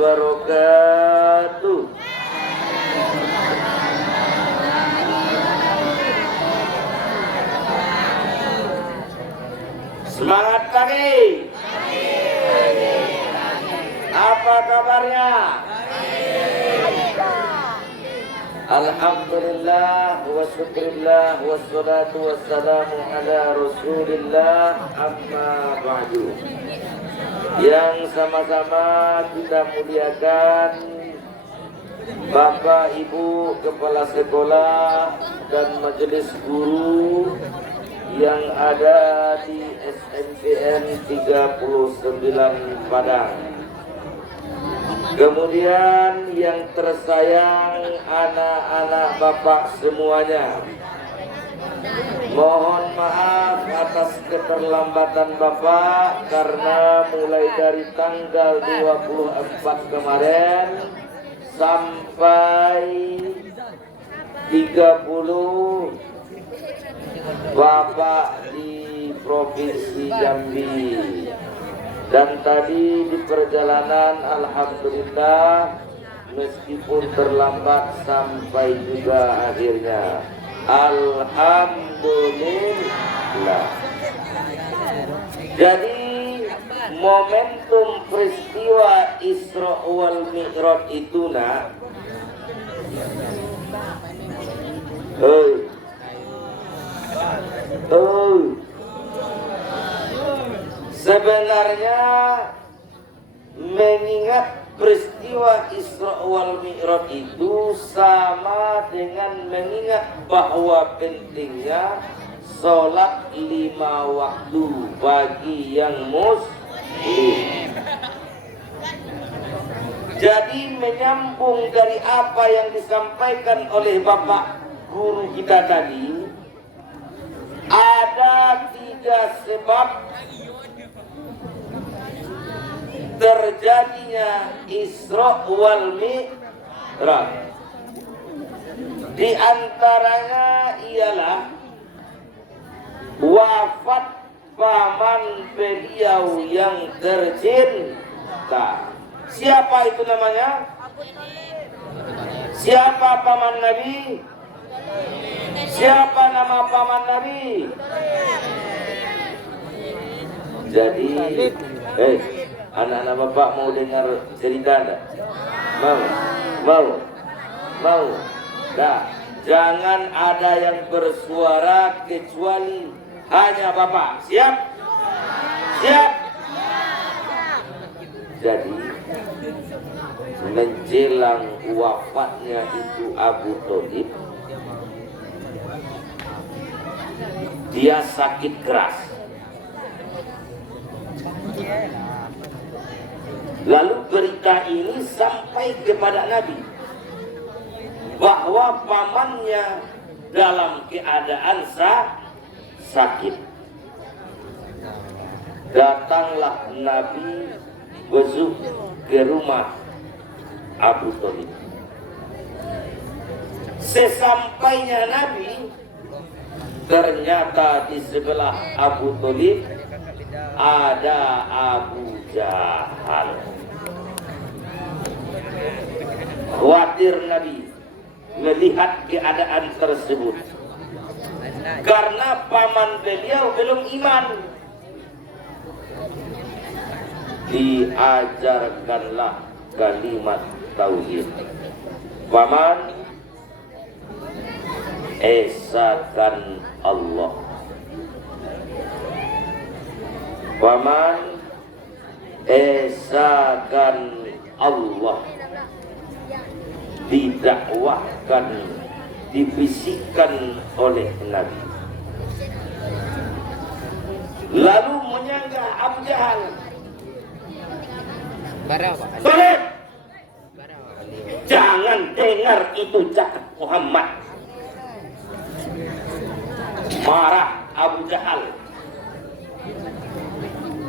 wabarakatuh. Semangat pagi. Apa kabarnya? Alhamdulillah wa syukurillah wassalatu wassalamu ala rasulillah amma ba'du. Yang sama-sama kita muliakan Bapak Ibu Kepala Sekolah dan Majelis Guru yang ada di SMPN 39 Padang. Kemudian yang tersayang anak-anak Bapak semuanya, mohon maaf atas keterlambatan Bapak karena mulai dari tanggal 24 kemarin sampai 30 Bapak di Provinsi Jambi. Dan tadi di perjalanan alhamdulillah meskipun terlambat sampai juga akhirnya. Alhamdulillah. Jadi momentum peristiwa Isra wal Mi'raj itu nak, sebenarnya mengingat peristiwa Isra wal Mi'raj itu sama dengan mengingat bahwa pentingnya sholat 5 waktu bagi yang muslim. Jadi menyambung dari apa yang disampaikan oleh Bapak Guru kita tadi, ada 3 sebab terjadinya Isra wal Mi'raj. Di antaranya ialah wafat paman beliau yang tercinta. Siapa itu namanya? Siapa paman Nabi? Siapa nama paman Nabi? Jadi, anak-anak Bapak mau dengar cerita enggak? Mau? Nah, jangan ada yang bersuara kecuali hanya Bapak. Siap? Jadi menjelang wafatnya itu Abu Thalib, dia sakit keras. Lalu berita ini sampai kepada Nabi bahwa pamannya dalam keadaan sakit. Datanglah Nabi besuh ke rumah Abu Thalib. Sesampainya Nabi, ternyata di sebelah Abu Thalib ada Abu Jahal. Khawatir Nabi melihat keadaan tersebut karena paman beliau belum iman. Diajarkanlah kalimat tauhid. Paman, esakan Allah. Paman, esakan Allah. Didakwahkan, dibisikkan oleh Nabi. Lalu menyanggah Abu Jahal. Sulit. Jangan dengar itu cakap Muhammad. Marah Abu Jahal.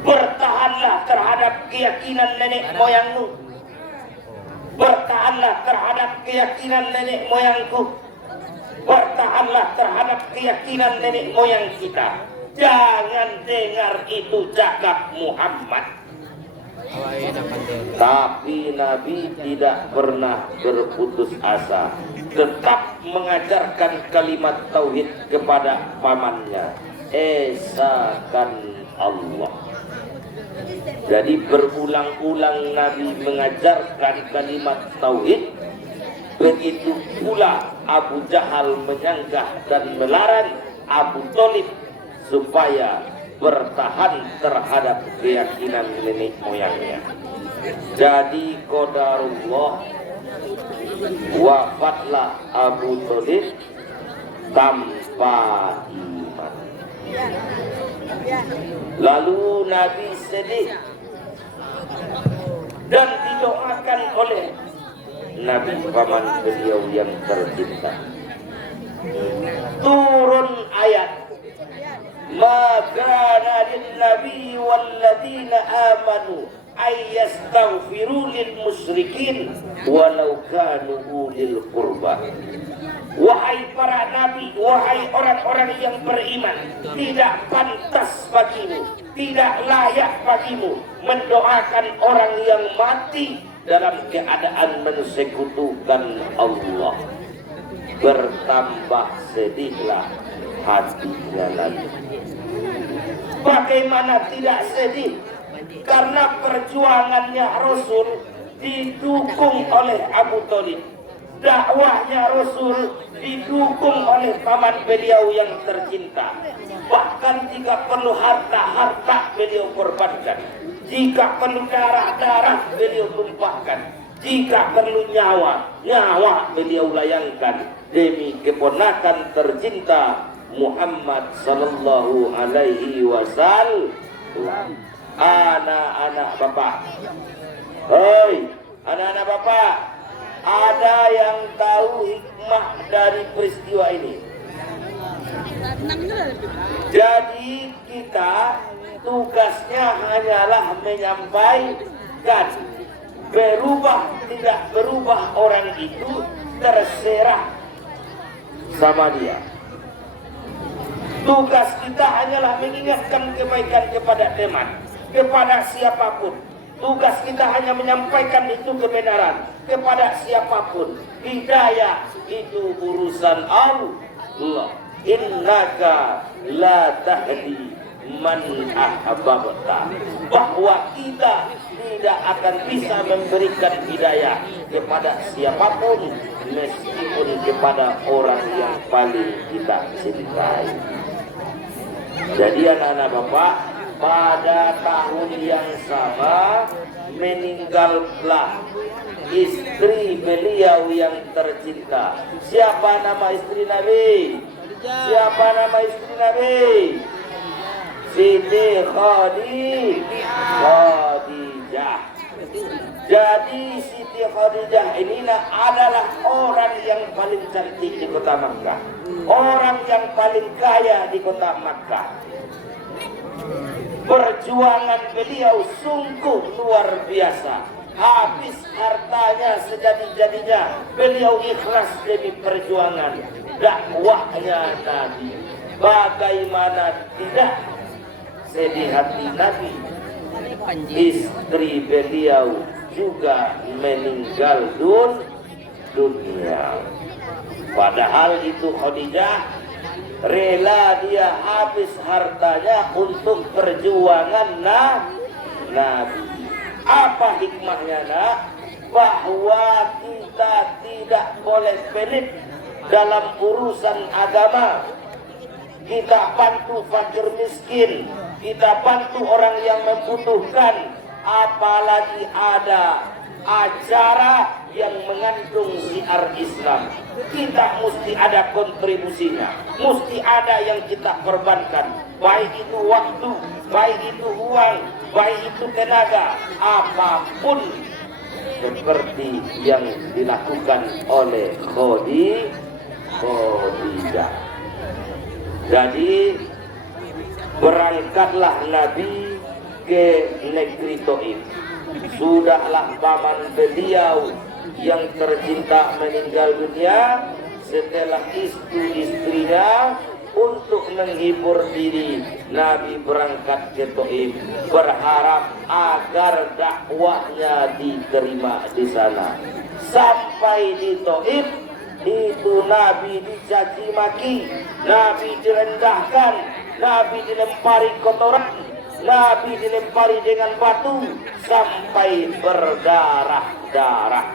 Bertahanlah terhadap keyakinan nenek moyangmu. Bertahanlah terhadap keyakinan nenek moyangku. Bertahanlah terhadap keyakinan nenek moyang kita. Jangan dengar itu cakap Muhammad. Tapi Nabi tidak pernah berputus asa, tetap mengajarkan kalimat tauhid kepada pamannya, esakan Allah. Jadi berulang-ulang Nabi mengajarkan kalimat tauhid. Begitu pula Abu Jahal menyanggah dan melarang Abu Thalib supaya bertahan terhadap keyakinan nenek moyangnya. Jadi qadarullah, wafatlah Abu Thalib tanpa iman. Lalu Nabi sedih dan didoakan oleh Nabi paman beliau yang tercinta. Turun ayat, maka lin nabi walladzina amanu ayyastaghfiru lil musyrikin walau kanu ulil qurba. Wahai para nabi, wahai orang-orang yang beriman, tidak pantas bagimu, tidak layak bagimu mendoakan orang yang mati dalam keadaan mensekutukan Allah. Bertambah sedihlah hatinya lagi. Bagaimana tidak sedih? Karena perjuangannya Rasul didukung oleh Abu Thalib. Dakwahnya Rasul didukung oleh paman beliau yang tercinta. Bahkan jika perlu harta beliau korbankan. Jika perlu darah beliau tumpahkan. Jika perlu nyawa beliau layangkan demi keponakan tercinta Muhammad sallallahu alaihi wasallam. Anak-anak bapak, hei anak-anak bapak, ada yang tahu hikmah dari peristiwa ini? Jadi kita tugasnya hanyalah menyampaikan. Berubah tidak berubah orang itu terserah sama dia. Tugas kita hanyalah mengingatkan kebaikan kepada teman, kepada siapapun. Tugas kita hanya menyampaikan itu kebenaran kepada siapapun. Hidayah itu urusan Allah. Innaka la tahdi man ahbabta. Bahwa kita tidak akan bisa memberikan hidayah kepada siapapun meskipun kepada orang yang paling kita cintai. Jadi anak-anak bapak, pada tahun yang sama meninggallah istri beliau yang tercinta. Siapa nama istri Nabi? Siapa nama istri Nabi? Siti Khadijah. Jadi Siti Khadijah ini adalah orang yang paling cantik di kota Makkah, orang yang paling kaya di kota Makkah. Perjuangan beliau sungguh luar biasa. Habis hartanya sejadi-jadinya, beliau ikhlas demi perjuangan dakwahnya Nabi. Bagaimana tidak sedih hati Nabi, istri beliau juga meninggal dunia. Padahal itu Khadijah rela dia habis hartanya untuk perjuangan Nabi. Apa hikmahnya nak? Bahwa kita tidak boleh pelit dalam urusan agama. Kita bantu fakir miskin, kita bantu orang yang membutuhkan, apalagi ada acara yang mengandung syiar Islam. Kita mesti ada kontribusinya, mesti ada yang kita korbankan, baik itu waktu, baik itu uang, baik itu tenaga, apapun seperti yang dilakukan oleh Khadijah. Jadi berangkatlah Nabi ke negeri Taif. Sudahlah paman beliau yang tercinta meninggal dunia, setelah istrinya untuk menghibur diri Nabi berangkat ke Taif berharap agar dakwahnya diterima di sana. Sampai di Taif itu Nabi dicaci maki, Nabi direndahkan, Nabi dilempari kotoran, Nabi dilempari dengan batu sampai berdarah-darah.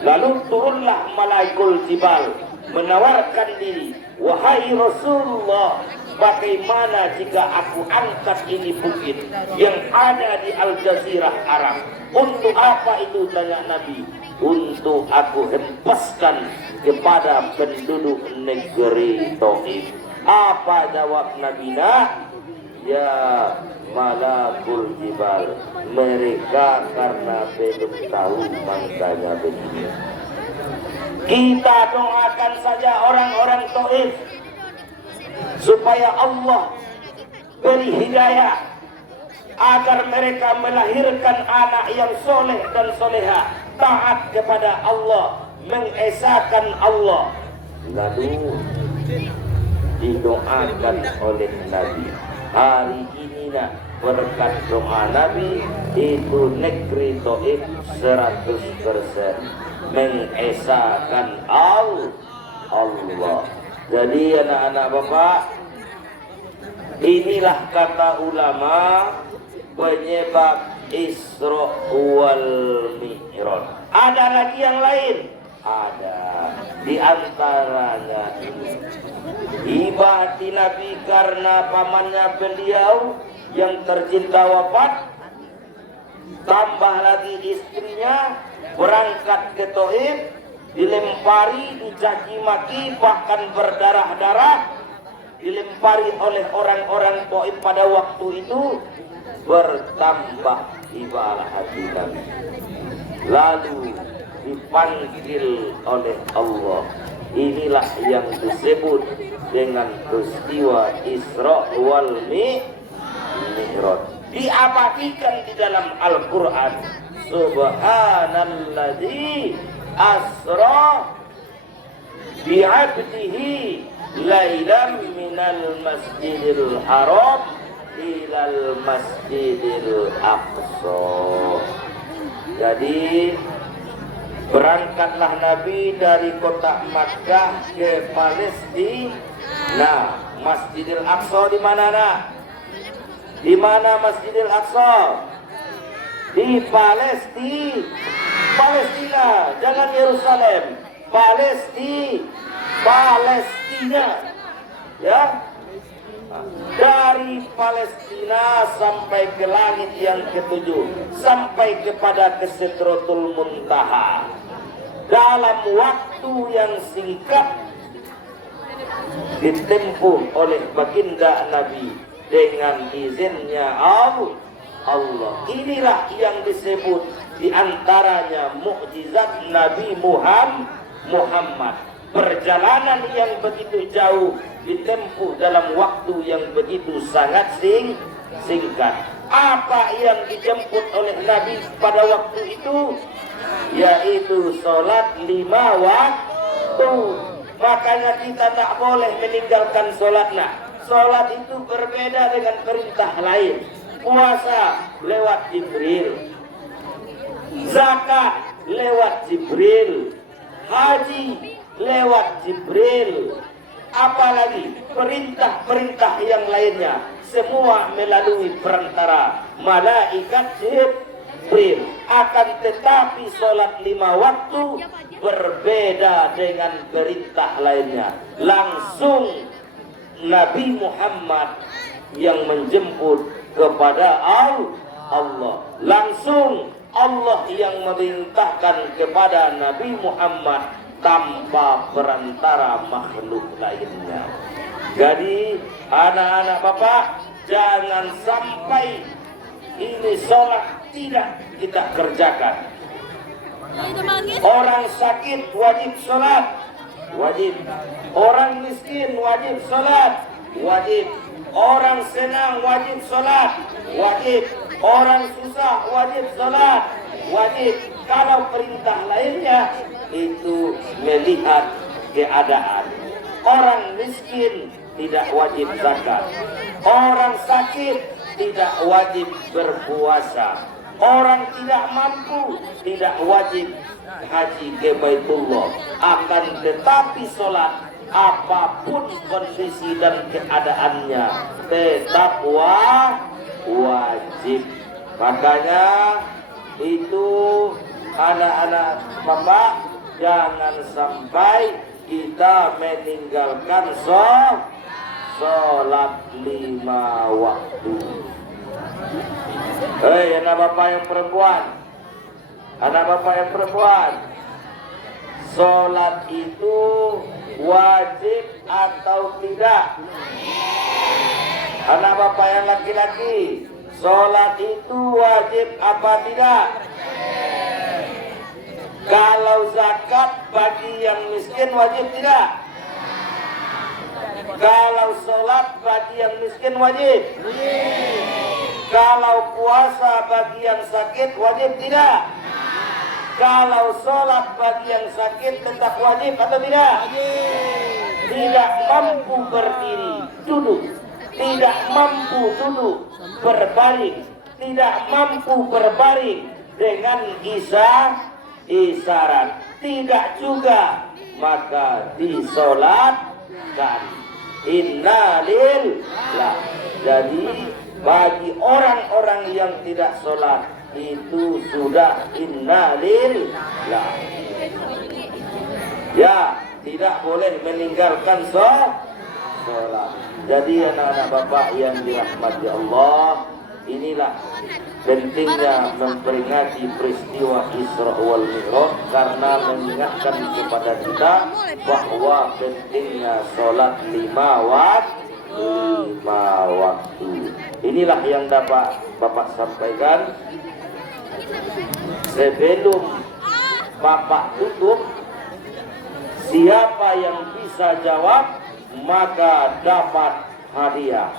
Lalu turunlah malaikul jibal menawarkan diri, wahai Rasulullah, bagaimana jika aku angkat ini bukit yang ada di Al-Jazirah Arab? Untuk apa itu, tanya Nabi? Untuk aku hempaskan kepada penduduk negeri Taif. Apa jawab Nabi? Ya malakul jibal, mereka karena belum tahu maknanya begini. Kita doakan saja orang-orang Taif supaya Allah beri hidayah agar mereka melahirkan anak yang soleh dan soleha, taat kepada Allah, mengesahkan Allah. Lalu didoakan oleh Nabi. Hari ini berkat doa Nabi itu negeri Taif 100% mengesahkan Allah. Jadi anak-anak Bapak, inilah kata ulama penyebab Isra wal Mi'raj. Ada lagi yang lain? Ada. Di antaranya ini hibah Nabi karena pamannya beliau yang tercinta wafat, tambah lagi istrinya berangkat ke Taif, dilempari, dicaci maki, bahkan berdarah-darah, dilempari oleh orang-orang Taif pada waktu itu. Bertambah hibah hati Nabi, lalu dipanggil oleh Allah. Inilah yang disebut dengan peristiwa Isra wal Mi'raj. Diabadikan di dalam Al-Quran, Subhanalladzi asra bi'abdihi lailan minal masjidil haram ilal masjidil aqsa. Jadi berangkatlah Nabi dari kota Makkah ke Palestina. Nah, Masjidil Aqsa di mana, nak? Di mana Masjidil Aqsa? Di Palestina, jangan Yerusalem. Palestina. Ya. Dari Palestina sampai ke langit yang ketujuh, sampai kepada Sidratul Muntaha, dalam waktu yang singkat ditempuh oleh baginda Nabi dengan izinnya Allah. Inilah yang disebut diantaranya mukjizat Nabi Muhammad. Perjalanan yang begitu jauh ditempuh dalam waktu yang begitu sangat singkat. Apa yang dijemput oleh Nabi pada waktu itu? Yaitu sholat 5 waktu. Makanya kita tak boleh meninggalkan sholat. Sholat itu berbeda dengan perintah lain. Puasa lewat Jibril, zakat lewat Jibril, haji lewat Jibril, apalagi perintah-perintah yang lainnya semua melalui perantara malaikat Jibril. Akan tetapi sholat 5 waktu berbeda dengan perintah lainnya. Langsung Nabi Muhammad yang menjemput kepada Allah. Langsung Allah yang memerintahkan kepada Nabi Muhammad tanpa perantara makhluk lainnya. Jadi anak-anak Bapak, jangan sampai ini sholat tidak kita kerjakan. Orang sakit wajib sholat, wajib. Orang miskin wajib sholat, wajib. Orang senang wajib sholat, wajib. Orang susah wajib sholat, wajib. Kalau perintah lainnya itu melihat keadaan. Orang miskin tidak wajib zakat. Orang sakit tidak wajib berpuasa. Orang tidak mampu tidak wajib haji ke Baitullah. Akan tetapi sholat apapun kondisi dan keadaannya tetap wajib. Makanya itu anak-anak bapak, jangan sampai kita meninggalkan sholat 5 waktu. Hei anak bapak yang perempuan, anak bapak yang perempuan, sholat itu wajib atau tidak? Anak bapak yang laki-laki, sholat itu wajib apa tidak? Kalau zakat bagi yang miskin wajib tidak? Kalau sholat bagi yang miskin wajib? Kalau puasa bagi yang sakit wajib tidak? Kalau sholat bagi yang sakit tetap wajib atau tidak? Tidak mampu berdiri, duduk. Tidak mampu duduk, berbaring. Tidak mampu berbaring dengan isyarat. Tidak juga, maka disolatkan. Innalillah. Jadi bagi orang-orang yang tidak sholat itu sudah innalillah. Ya, tidak boleh meninggalkan sholat. Jadi anak-anak bapak yang dirahmati Allah, inilah pentingnya memperingati peristiwa Isra wal Mi'raj karena mengingatkan kepada kita bahwa pentingnya sholat 5 waktu. Inilah yang dapat bapak sampaikan. Sebelum bapak tutup, siapa yang bisa jawab maka dapat hadiah.